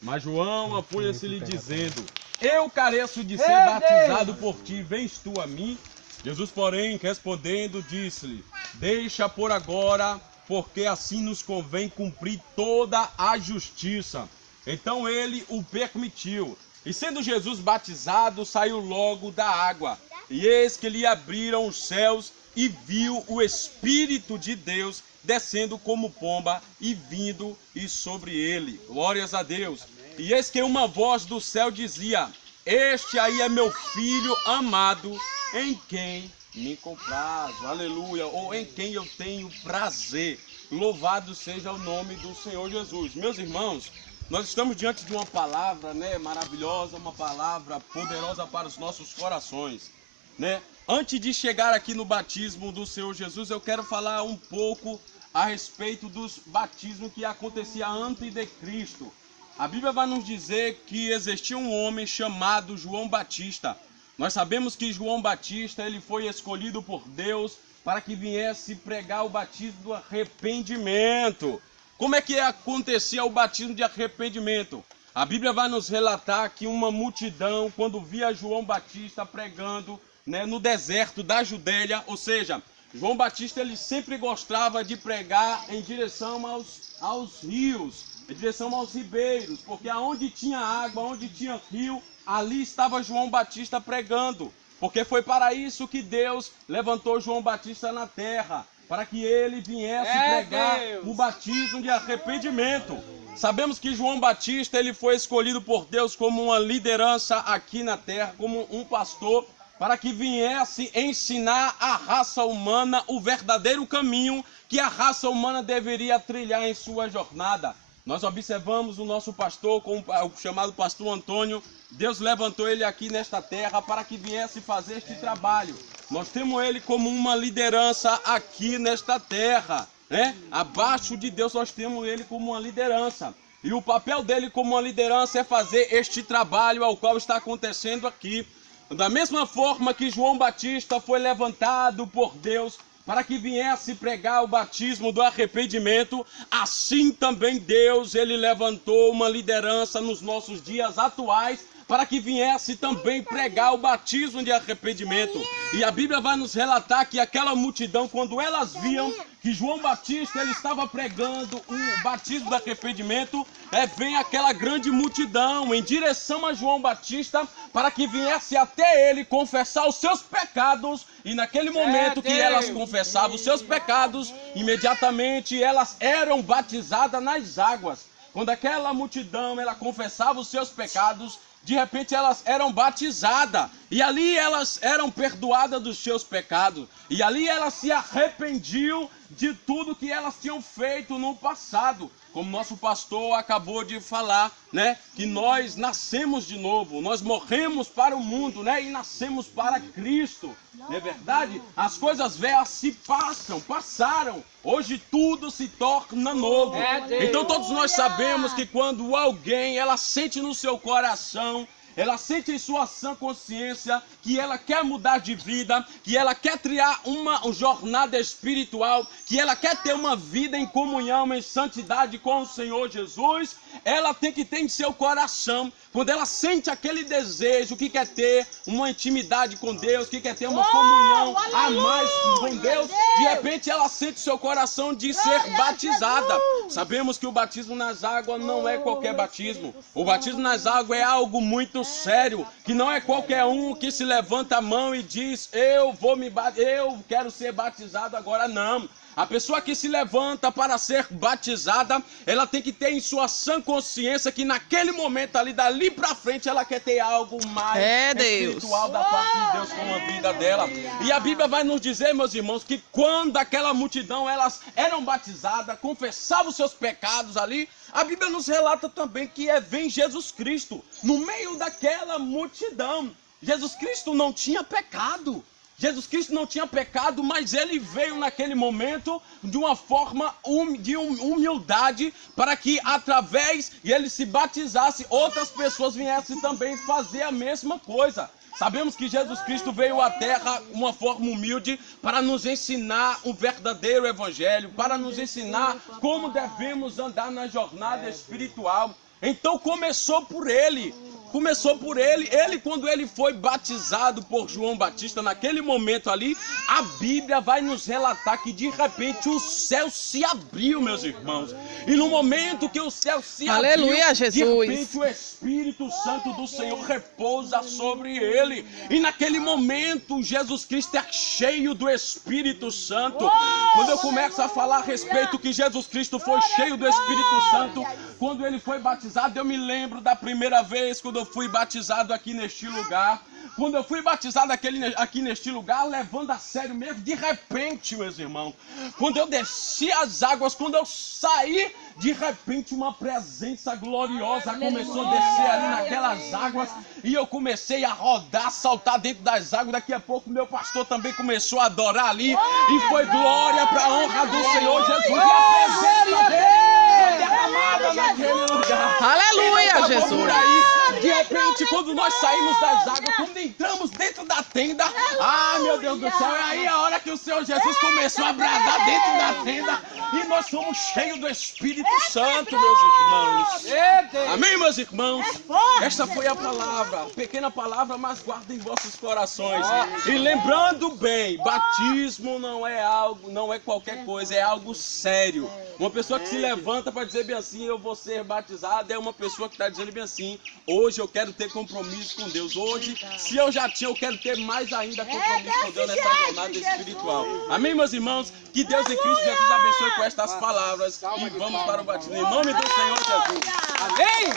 Mas João apunha-se-lhe dizendo: eu careço de ser batizado por ti, vens tu a mim? Jesus, porém, respondendo, disse-lhe: deixa por agora, porque assim nos convém cumprir toda a justiça. Então ele o permitiu. E sendo Jesus batizado, saiu logo da água. E eis que lhe abriram os céus, e viu o Espírito de Deus descendo como pomba e vindo e sobre ele. Glórias a Deus. E eis que uma voz do céu dizia: este aí é meu filho amado, em quem me comprazo. Aleluia. Ou em quem eu tenho prazer. Louvado seja o nome do Senhor Jesus. Meus irmãos, nós estamos diante de uma palavra, maravilhosa, uma palavra poderosa para os nossos corações, Antes de chegar aqui no batismo do Senhor Jesus, eu quero falar um pouco a respeito dos batismos que acontecia antes de Cristo. A Bíblia vai nos dizer que existia um homem chamado João Batista. Nós sabemos que João Batista ele foi escolhido por Deus para que viesse pregar o batismo do arrependimento. Como é que acontecia o batismo de arrependimento? A Bíblia vai nos relatar que uma multidão, quando via João Batista pregando no deserto da Judéia, ou seja, João Batista ele sempre gostava de pregar em direção aos rios, em direção aos ribeiros, porque aonde tinha água, onde tinha rio, ali estava João Batista pregando, porque foi para isso que Deus levantou João Batista na terra, para que ele viesse pregar o batismo de arrependimento. Sabemos que João Batista ele foi escolhido por Deus como uma liderança aqui na terra, como um pastor, para que viesse ensinar a raça humana o verdadeiro caminho que a raça humana deveria trilhar em sua jornada. Nós observamos o nosso pastor, o chamado pastor Antônio. Deus levantou ele aqui nesta terra para que viesse fazer este trabalho. Nós temos ele como uma liderança aqui nesta terra, Abaixo de Deus nós temos ele como uma liderança. E o papel dele como uma liderança é fazer este trabalho ao qual está acontecendo aqui. Da mesma forma que João Batista foi levantado por Deus para que viesse pregar o batismo do arrependimento, assim também Deus ele levantou uma liderança nos nossos dias atuais para que viesse também pregar o batismo de arrependimento. E a Bíblia vai nos relatar que aquela multidão, quando elas viam que João Batista ele estava pregando o batismo de arrependimento, vem aquela grande multidão em direção a João Batista para que viesse até ele confessar os seus pecados. E naquele momento que elas confessavam os seus pecados, imediatamente elas eram batizadas nas águas. Quando aquela multidão ela confessava os seus pecados, de repente elas eram batizadas, e ali elas eram perdoadas dos seus pecados, e ali elas se arrependiam de tudo que elas tinham feito no passado. Como nosso pastor acabou de falar, que nós nascemos de novo, nós morremos para o mundo, e nascemos para Cristo. Não é verdade? As coisas velhas passaram, hoje tudo se torna novo. Então todos nós sabemos que quando alguém, ela sente no seu coração, ela sente em sua sã consciência que ela quer mudar de vida, que ela quer criar uma jornada espiritual, que ela quer ter uma vida em comunhão, em santidade com o Senhor Jesus, ela tem que ter em seu coração, quando ela sente aquele desejo, que quer ter uma intimidade com Deus, que quer ter uma comunhão a mais com Deus, de repente ela sente seu coração de ser batizada. Sabemos que o batismo nas águas não é qualquer batismo. O batismo nas águas é algo muito sério, que não é qualquer um que se levanta a mão e diz: eu quero ser batizado agora. Não. A pessoa que se levanta para ser batizada, ela tem que ter em sua sã consciência que naquele momento ali, dali para frente, ela quer ter algo mais espiritual da parte de Deus com a vida dela. E a Bíblia vai nos dizer, meus irmãos, que quando aquela multidão, elas eram batizadas, confessavam os seus pecados ali, a Bíblia nos relata também que vem Jesus Cristo no meio daquela multidão. Jesus Cristo não tinha pecado. Jesus Cristo não tinha pecado, mas ele veio naquele momento de uma forma de humildade para que através de ele se batizasse, outras pessoas viessem também fazer a mesma coisa. Sabemos que Jesus Cristo veio à terra de uma forma humilde para nos ensinar um verdadeiro evangelho, para nos ensinar como devemos andar na jornada espiritual. Então começou por ele. Ele quando ele foi batizado por João Batista, naquele momento ali, a Bíblia vai nos relatar que de repente o céu se abriu, meus irmãos. E no momento que o céu se Aleluia, abriu, Jesus. de repente o Espírito Santo do Senhor repousa sobre ele. E naquele momento Jesus Cristo é cheio do Espírito Santo. Quando eu começo a falar a respeito que Jesus Cristo foi cheio do Espírito Santo, quando ele foi batizado, eu me lembro da primeira vez quando eu fui batizado aqui neste lugar. Quando eu fui batizado aqui neste lugar, levando a sério mesmo, de repente, meus irmãos, quando eu desci as águas, quando eu saí, de repente uma presença gloriosa começou a descer ali naquelas águas, e eu comecei a rodar, saltar dentro das águas. Daqui a pouco meu pastor também começou a adorar ali, e foi glória para a honra do Senhor Jesus, e a presença dele derramada naquele lugar. Aleluia, Jesus. Por aí, de repente, quando nós saímos das águas, quando entramos dentro da tenda, ai meu Deus do céu, é aí a hora que o Senhor Jesus começou a bradar dentro da tenda, e nós fomos cheios do Espírito Santo, meus irmãos. Amém, meus irmãos? Esta foi a palavra, pequena palavra, mas guarda em vossos corações. E lembrando bem, batismo não é qualquer coisa, é algo sério. Uma pessoa que se levanta para dizer bem assim, eu vou ser batizado, é uma pessoa que está dizendo bem assim, hoje eu quero ter compromisso com Deus. Hoje, se eu já tinha, eu quero ter mais ainda compromisso com Deus nessa jornada espiritual. Amém, meus irmãos? Que Deus em Cristo Jesus abençoe com estas palavras. E vamos para o batismo. Em nome do Senhor Jesus. Amém?